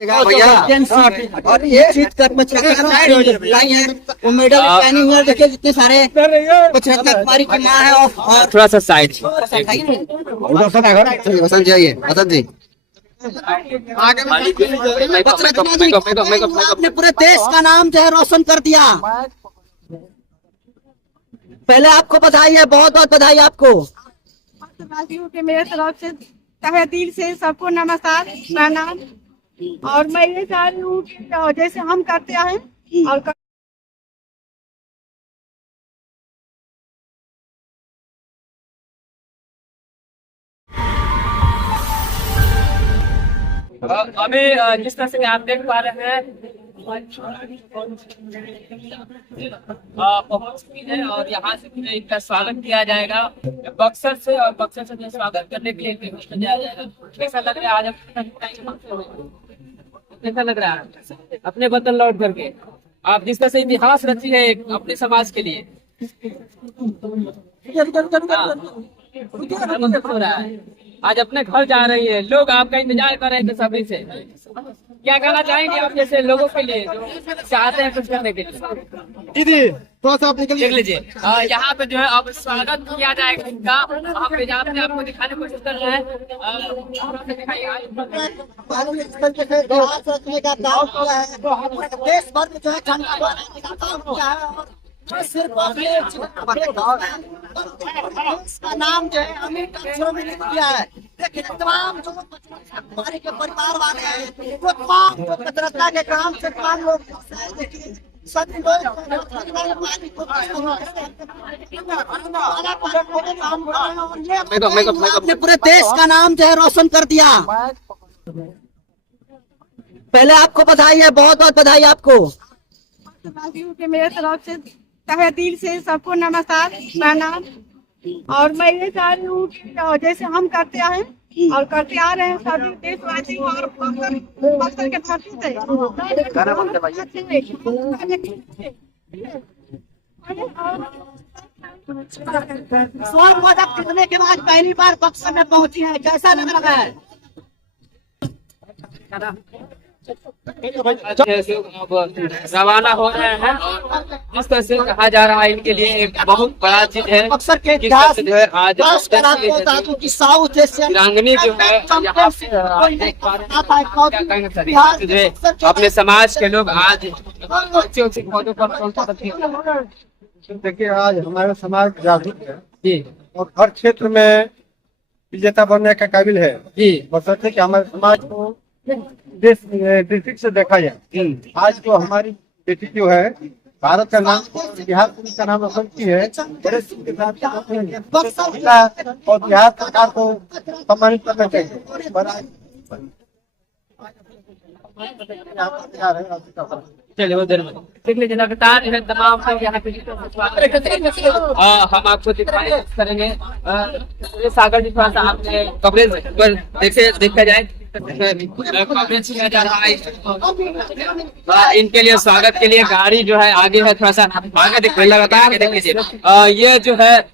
भैया और ये चीज कर वो मेडल पहनी हुई है। देखिए जितने सारे कुमारी की माँ है और थोड़ा सा साइड वसंत जी आइए। वसंत जी आपने पूरे देश का नाम जो है रोशन कर दिया। पहले आपको बधाई है, बहुत बहुत बधाई आपको। के मेरे तरफ से तहे दिल से सबको नमस्कार प्रणाम। और मैं ये चाह रही हूँ कि जैसे हम करते हैं और अभी जिस तरह से आप देख पा रहे हैं बहुत स्पीड है और यहाँ से इनका स्वागत किया जाएगा बक्सर से, और बक्सर से जो स्वागत करने के लिए जाया जाएगा। कैसा लग रहा है आज कैसा लग रहा है अपने वतन लौट करके? आप जिस तरह से इतिहास रची है अपने समाज के लिए, हो रहा है आज अपने घर जा रही है, लोग आपका इंतजार कर रहे थे सभी से। क्या कहना चाहेंगे आप जैसे लोगों के लिए जो चाहते हैं कुछ करने के लिए? दीदी थोड़ा सा आप देख लीजिए यहाँ पे जो है अब स्वागत किया जाएगा इनका। वहाँ पे जहाँ पे आपको दिखाने की कोशिश कर रहे हैं देश भर में जो है सिर्फ का नाम जो है अमीर अक्षरों में लिख दिया है। लेकिन तमाम जो हमारे के परिवार वाले हैं वो तमाम जो कतरता के काम से तमाम लोग सभी लोग अपने पूरे देश का नाम जो है रोशन कर दिया। पहले आपको बधाई है, बहुत बहुत बधाई आपको। के मेरे तरफ से तहे दिल से सबको नमस्कार प्रणाम। और मैं ये चाह रही हूँ कि जैसे हम करते हैं और करते आ रहे हैं सभी देशवासी और बक्सर के धरती से स्वर्ण पदक जीतने के बाद पहली बार बक्सर में पहुंची है, कैसा लग रहा है? रवाना हो रहे हैं और जिस तरह से कहा जा रहा है इनके लिए एक बहुत बड़ा चीज है बक्सर के इतिहास जो है आज की साउथ एशियन तिरंगनी जो है यहाँ से अपने समाज के लोग आज देखिए आज हमारा समाज जागरूक है जी और हर क्षेत्र में विजेता बनने का काबिल है जी। बशर्ते कि हमारे समाज को दृष्टि से देखा जाए। आज जो हमारी बेटी जो है भारत का नाम बिहार पुलिस का नाम रोशन की है, बड़े के साथ और बिहार सरकार को सम्मानित करना चाहिए। चलिए उधर में देख लीजिए लगातार है तमाम लोग यहाँ पे हम आपको दिखाने करेंगे। सागर जी थोड़ा सा आपने कवरेज पर देखा जाए कवरेज किया जा रहा है। इनके लिए स्वागत के लिए गाड़ी जो है आगे है, थोड़ा सा आगे दिख लगातार देख लीजिए। ये जो है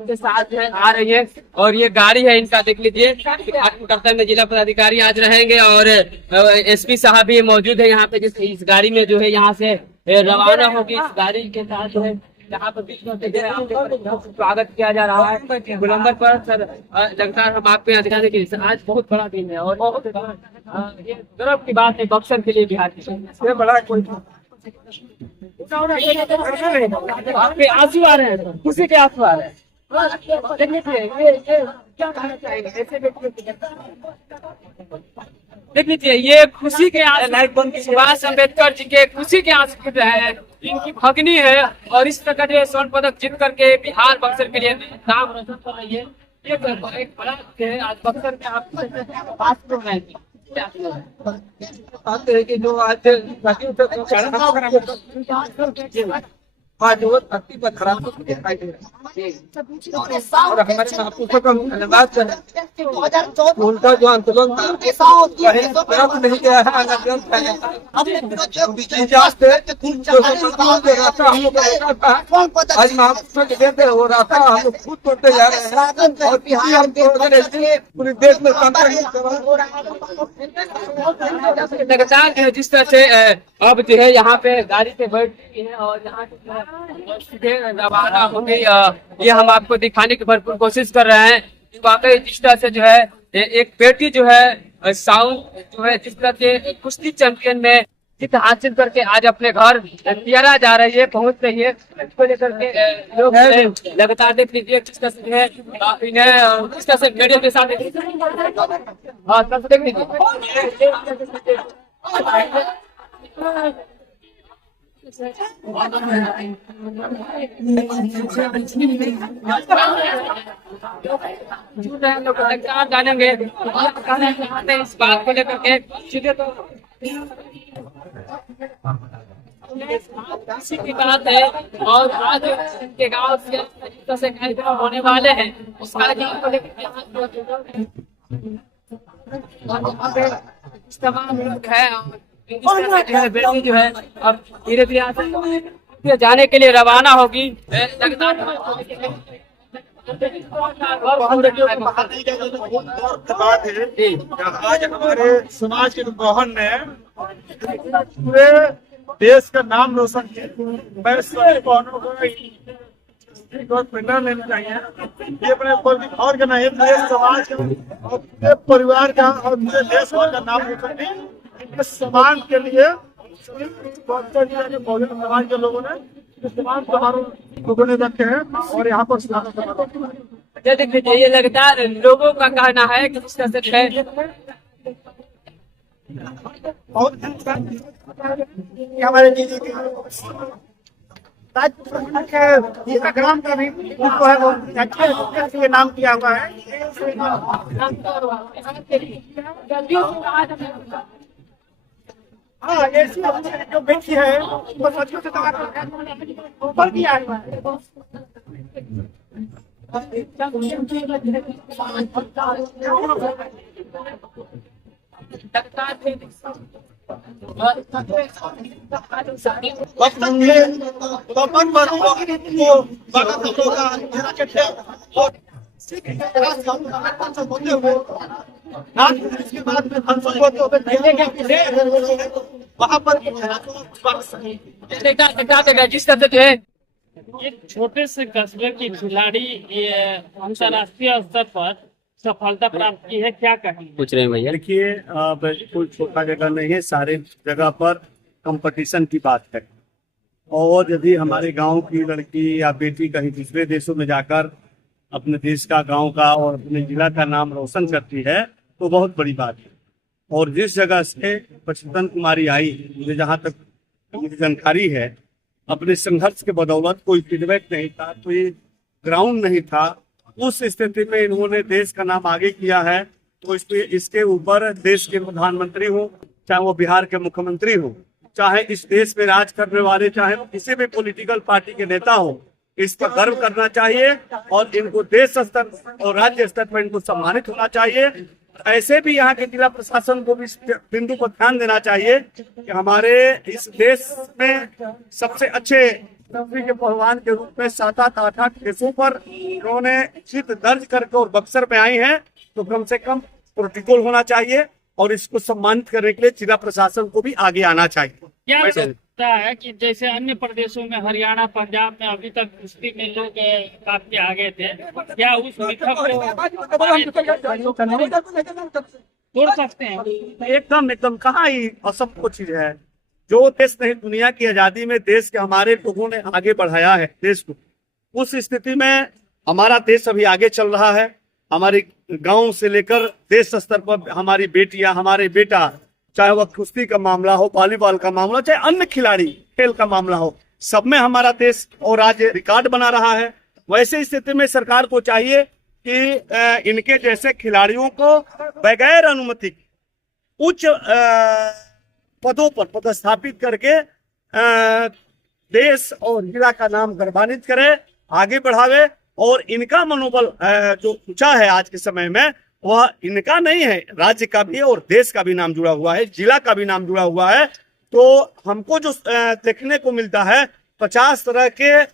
के साथ है आ रही है और ये गाड़ी है इनका देख लीजिए। कर्तव्य में जिला पदाधिकारी आज रहेंगे और एसपी साहब भी मौजूद है यहाँ पे, जिस इस गाड़ी में जो है यहाँ से रवाना होगी। इस गाड़ी के साथ जो है यहाँ पर बीच में स्वागत किया जा रहा है गोलंबर पर। सर लगातार हम आपको यहाँ दिखाने के लिए आज बहुत बड़ा दिन है और बहुत ये गर्व की बात है बक्सर के लिए, बिहार के बड़ा कोई आपके आंसू आ रहे हैं, खुशी के आंसू आ रहे हैं। देख लीजिए ये खुशी के आंसू सुभाष अम्बेडकर जी के खुशी के आंसू गिर रहे हैं। इनकी भगनी है और इस प्रकार जो स्वर्ण पदक जीत करके बिहार बक्सर के लिए नाम रोशन कर रही है। ये एक बड़ा है आज बक्सर में आप कि जो आज आज वो धरती पर खड़ा होकर दिखाई दे रहा है। और हमारे महापुरुषों का धन्यवाद है। 2014 उनका जो आंदोलन था कहीं तरफ नहीं गया है, अनग्रंथ है। इतिहास से जो संपत्तियों के रास्ता हम लोग का था, आज महापुरुषों के देते वो रास्ता हम लोग खुद तोड़ते जा रहे हैं। और किसी हम पूरे देश में लगातार जो है जिस तरह से अब जो है यहाँ पे गाड़ी पे बैठ चुकी है और यहाँ से जो है सीधे रवाना हो गई। ये हम आपको दिखाने की भरपूर कोशिश कर रहे हैं कि वाकई जिस तरह से जो है एक बेटी जो है साउंड जो है जिस तरह से कुश्ती चैंपियन में जीत हासिल करके आज अपने घर तियारा जा रही है, पहुंच रही है। इसको लेकर के लोग लगातार देख लीजिए किस तरह से है इन्हें किस तरह से मीडिया के साथ हाँ सब देख लीजिए। लोग लगातार जानेंगे इस बात को लेकर के सीधे तो की बात है। और आज के गांव से कार्यक्रम होने वाले हैं उस कार्यक्रम को लेकर तमाम लोग है बेटी जो है अब धीरे धीरे यहाँ जाने के लिए रवाना होगी। आज हमारे समाज के मोहन ने पूरे देश का नाम रोशन किया। मैं सभी बहनों को प्रेरणा लेना चाहिए। ये अपने और का नहीं, पूरे समाज का और पूरे परिवार का और पूरे देश का नाम रोशन किया। समाज के लिए समाज के लोगों ने समाज लोगों ने रखे हैं और यहाँ पर देख लीजिए ये लगातार लोगों का कहना है कि जिस तरह से हमारे दीदी ग्राम का भी उनको है बहुत अच्छे नाम किया हुआ है। हाँ ऐसी जो बेटी है वो सचिव से ऊपर किया हुआ है। वहाँ पर जिस तरह से एक छोटे से कस्बे की खिलाड़ी अंतर्राष्ट्रीय स्तर पर सफलता प्राप्त की है, क्या कहेंगे? पूछ रहे हैं भैया। देखिए कोई छोटा जगह नहीं है, सारे जगह पर कंपटीशन की बात है। और यदि हमारे गांव की लड़की या बेटी कहीं दूसरे देशों में जाकर अपने देश का, गांव का और अपने जिला का नाम रोशन करती है तो बहुत बड़ी बात है। और जिस जगह से बचपन कुमारी आई, मुझे जहाँ तक मुझे जानकारी है, अपने संघर्ष के बदौलत कोई फीडबैक नहीं था, कोई ग्राउंड नहीं था, उस स्थिति में इन्होंने देश का नाम आगे किया है। तो इसके ऊपर देश के प्रधानमंत्री हो, चाहे वो बिहार के मुख्यमंत्री हो, चाहे इस देश में राज करने वाले, चाहे वो किसी भी पॉलिटिकल पार्टी के नेता हो, इस पर गर्व करना चाहिए और इनको देश स्तर और राज्य स्तर पर इनको सम्मानित होना चाहिए। ऐसे भी यहाँ के जिला प्रशासन को भी इस बिंदु पर ध्यान देना चाहिए कि हमारे इस देश में सबसे अच्छे कुश्ती के पहलवान के रूप में 7-8 केसों पर इन्होंने जीत दर्ज करके और बक्सर में आई हैं, तो कम से कम प्रोटोकॉल होना चाहिए और इसको सम्मानित करने के लिए जिला प्रशासन को भी आगे आना चाहिए। क्या लगता है कि जैसे अन्य प्रदेशों में, हरियाणा, पंजाब में अभी तक कुश्ती में लोग काफी आगे थे, क्या उस मिथक को तोड़ सकते हैं? एकदम कहाँ ही असंभव चीज है। जो देश नहीं दुनिया की आजादी में देश के हमारे लोगों ने आगे बढ़ाया है देश को, उस स्थिति में हमारा देश अभी आगे चल रहा है। हमारे गांव से लेकर देश स्तर पर हमारी बेटियां, हमारे बेटा, चाहे वह कुश्ती का मामला हो, वॉलीबॉल का मामला, चाहे अन्य खिलाड़ी खेल का मामला हो, सब में हमारा देश और राज्य रिकॉर्ड बना रहा है। वैसे स्थिति में सरकार को चाहिए कि इनके जैसे खिलाड़ियों को बगैर अनुमति उच्च पदों पर पदस्थापित करके देश और जिला का नाम गौरवान्वित करे, आगे बढ़ावे। और इनका मनोबल जो ऊंचा है आज के समय में, वह इनका नहीं है, राज्य का भी और देश का भी नाम जुड़ा हुआ है, जिला का भी नाम जुड़ा हुआ है। तो हमको जो देखने को मिलता है 50 तरह के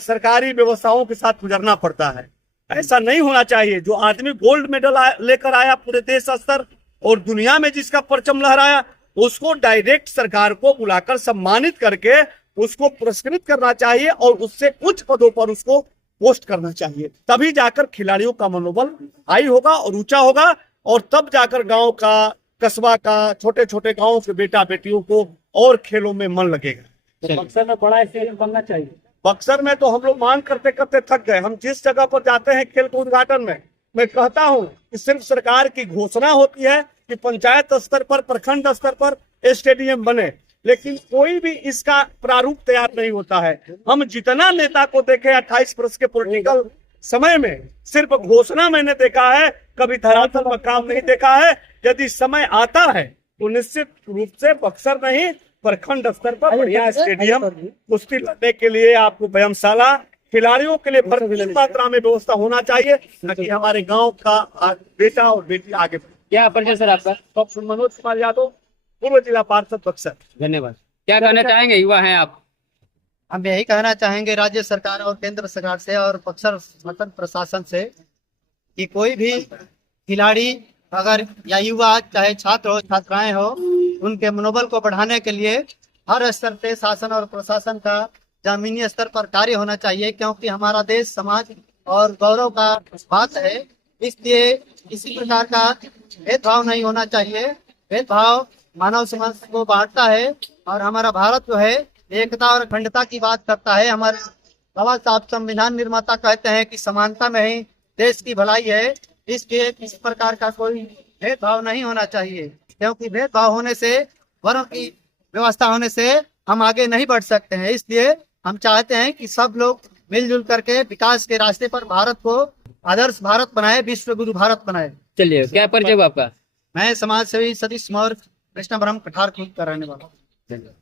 सरकारी व्यवस्थाओं के साथ गुजरना पड़ता है। ऐसा नहीं होना चाहिए। जो आदमी गोल्ड मेडल लेकर आया पूरे देश स्तर और दुनिया में जिसका परचम लहराया, उसको डायरेक्ट सरकार को बुलाकर सम्मानित करके उसको पुरस्कृत करना चाहिए और उससे उच्च पदों पर उसको पोस्ट करना चाहिए। तभी जाकर खिलाड़ियों का मनोबल हाई होगा और ऊंचा होगा, और तब जाकर गांव का, कस्बा का, छोटे छोटे गांवों के बेटा बेटियों को और खेलों में मन लगेगा। बक्सर में बड़ा स्टेडियम बनना चाहिए। बक्सर में तो हम लोग मांग करते करते थक गए। हम जिस जगह पर जाते हैं खेल के उद्घाटन में, मैं कहता हूं कि सिर्फ सरकार की घोषणा होती है कि पंचायत स्तर पर, प्रखंड स्तर पर स्टेडियम बने, लेकिन कोई भी इसका प्रारूप तैयार नहीं होता है। हम जितना नेता को देखे 28 वर्ष के पॉलिटिकल समय में, सिर्फ घोषणा मैंने देखा है, कभी धरातल में काम नहीं देखा है। यदि समय आता है तो निश्चित रूप से बक्सर नहीं, प्रखंड स्तर पर बढ़िया स्टेडियम, कुश्ती लड़ने के लिए आपको व्यायामशाला, खिलाड़ियों के लिए भरपूर मात्रा में व्यवस्था होना चाहिए, ताकि हमारे गांव का बेटा और बेटी आगे बढ़े। क्या परिचय सर आपका? डॉक्टर मनोज कुमार यादव, पूर्व जिला पार्षद बक्सर। धन्यवाद। क्या कहना चाहेंगे, युवा हैं आप? हम यही कहना चाहेंगे राज्य सरकार और केंद्र सरकार से और बक्सर शासन प्रशासन से कि कोई भी खिलाड़ी अगर या युवा, चाहे छात्र हो, छात्राएं हो, उनके मनोबल को बढ़ाने के लिए हर स्तर पे शासन और प्रशासन का जमीनी स्तर पर कार्य होना चाहिए, क्योंकि हमारा देश, समाज और गौरव का बात है। इसलिए किसी प्रकार का भेदभाव नहीं होना चाहिए। भेदभाव मानव समाज को बांटता है, और हमारा भारत जो है एकता और अखंडता की बात करता है। हमारे बाबा साहब संविधान निर्माता कहते हैं कि समानता में ही देश की भलाई है। इसलिए किसी प्रकार का कोई भेदभाव नहीं होना चाहिए, क्योंकि भेदभाव होने से, वर्ण की व्यवस्था होने से हम आगे नहीं बढ़ सकते हैं। इसलिए हम चाहते हैं कि सब लोग मिलजुल करके विकास के रास्ते पर भारत को आदर्श भारत बनाए, विश्व गुरु भारत बनाए। चलिए, क्या परिचय हुआ आपका? मैं समाज सेवी सतीश मौर्य, कृष्ण ब्रह्म कठार का रहने वाला हूँ।